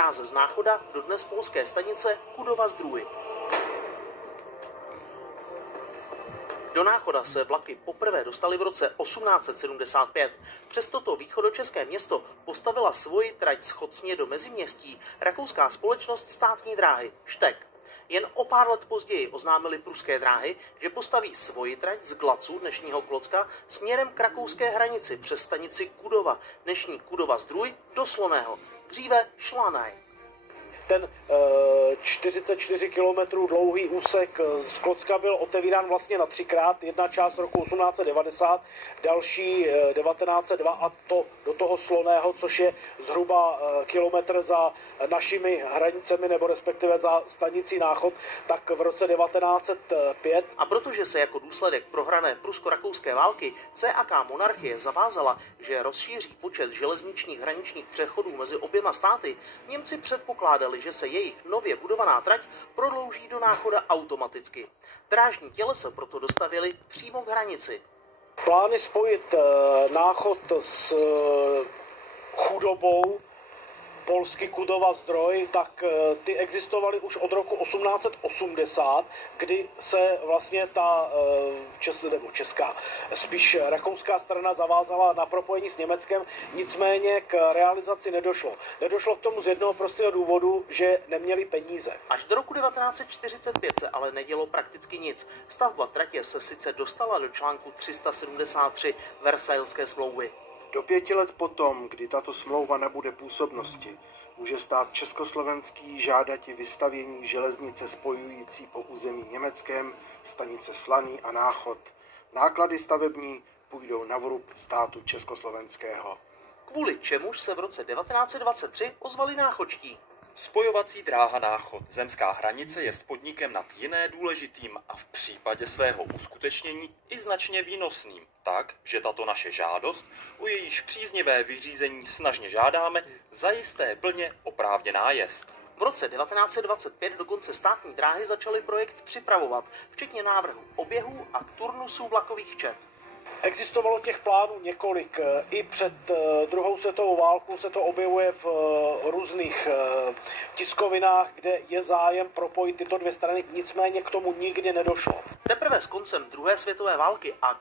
dráze z Náchoda do dnes polské stanice Kudova-Zdrój. Do Náchoda se vlaky poprvé dostaly v roce 1875. Přes toto východočeské město postavila svoji trať z Chocně do Meziměstí rakouská společnost Státní dráhy Štek. Jen o pár let později oznámili pruské dráhy, že postaví svoji trať z Glacu, dnešního Klocka, směrem k rakouské hranici přes stanici Kudova, dnešní Kudova-Zdrój, do Sloného, dříve Šlanaj. Ten 44 km dlouhý úsek z Klocka byl otevírán vlastně na třikrát. Jedna část roku 1890, další 1902 a to do toho Sloného, což je zhruba kilometr za našimi hranicemi, nebo respektive za stanicí Náchod, tak v roce 1905. A protože se jako důsledek prohrané prusko-rakouské války CAK monarchie zavázala, že rozšíří počet železničních hraničních přechodů mezi oběma státy, Němci předpokládali, že se jejich nově budovaná trať prodlouží do Náchoda automaticky. Drážní tělesa proto dostavěli přímo k hranici. Plány spojit Náchod s Chudobou, polsky Kudova-Zdrój, tak ty existovaly už od roku 1880, kdy se vlastně ta česká, spíš rakouská strana zavázala na propojení s Německem, nicméně k realizaci nedošlo. Nedošlo k tomu z jednoho prostého důvodu, že neměli peníze. Až do roku 1945 se ale nedělo prakticky nic. Stavba tratě se sice dostala do článku 373 Versailleské smlouvy. Do 5 let potom, kdy tato smlouva nabude působnosti, může stát československý žádati vystavění železnice spojující po území německém stanice Slaný a Náchod. Náklady stavební půjdou na vrub státu československého. Kvůli čemuž se v roce 1923 ozvali náchodští. Spojovací dráha Náchod. Zemská hranice je podnikem nad jiné důležitým a v případě svého uskutečnění i značně výnosným. Tak, že tato naše žádost, o jejíž příznivé vyřízení snažně žádáme, zajisté plně oprávněná jest. V roce 1925 dokonce státní dráhy začaly projekt připravovat, včetně návrhu oběhů a turnusů vlakových čet. Existovalo těch plánů několik. I před druhou světovou válkou se to objevuje v různých tiskovinách, kde je zájem propojit tyto dvě strany, nicméně k tomu nikdy nedošlo. Teprve s koncem druhé světové války a